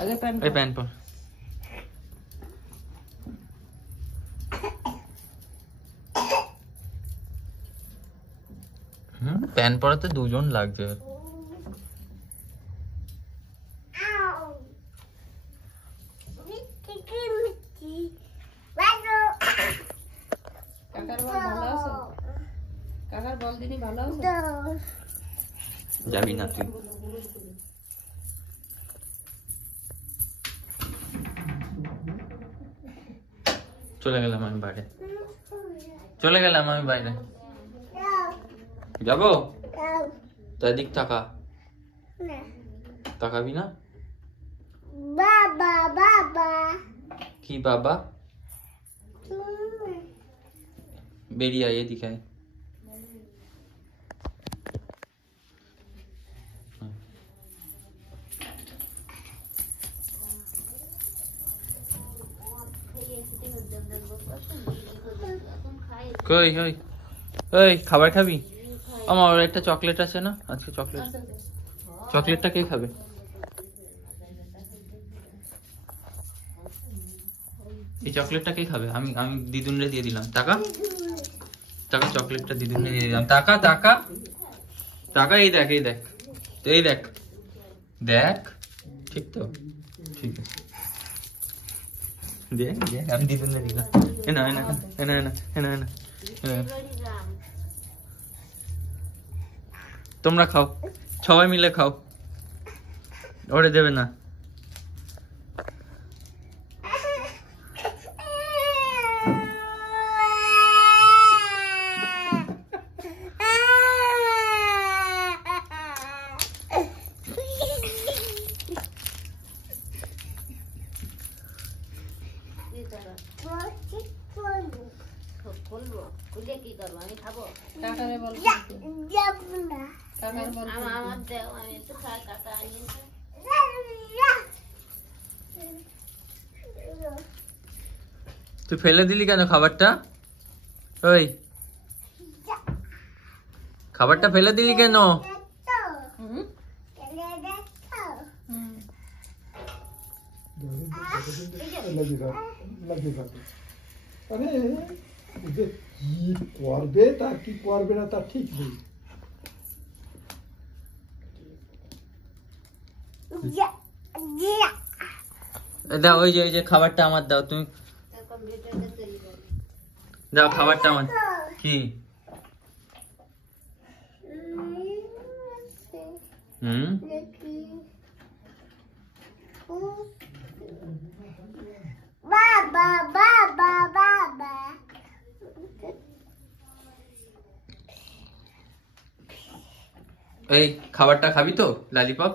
আগে প্যান্ট এই প্যান্ট পর। প্যান্ট পরাতে দুজন লাগছে। কাকার বল ভালো আছে? কাকার বল দিনি ভালো আছে? যাবি না তুই? চলে গেলাম আমি বাইরে, চলে গেলাম আমি বাইরে। যাবো তো এদিক তাকা, তাকাবি না? বাবা বাবা কি বাবা? বেরিয়ে আয়, এদিকে আয়। কই কই ওই খাবার খাবি? আমার একটা চকলেট আছে না আজকে, চকলেট, চকলেটটা কে খাবে? এই চকলেটটা কে খাবে? আমি আমি দিদুনরে দিয়ে দিলাম। টাকা টাকা, চকলেটটা দিদুনরে দিয়ে দিলাম। টাকা টাকা টাকা, এই দেখ, এই দেখ, এই দেখ, দেখ, ঠিক তো? ঠিক আছে, দেখ দেখ, আমি দিদুনরে দিলাম। এনা এনা এনা এনা এনা এনা, তোমরা খাও, সবাই মিলে খাও, ওরে দেবে না। কাকারে বল যাব না কাকার বল আমার দেও আমি তো কাকা আনিয়েছি। তুই ফেলে দিলি কেন খাবারটা? ওই খাবারটা ফেলে দিলি কেন? আরে যে কি করবে তার কি করবে না তার ঠিক নেই। দাও, ওই যে খাবারটা আমার দাও, তুমি দাও খাবারটা আমার। কি? হুম, বাবা বাবা বাবা এই খাবারটা খাবি তো? ললিপপ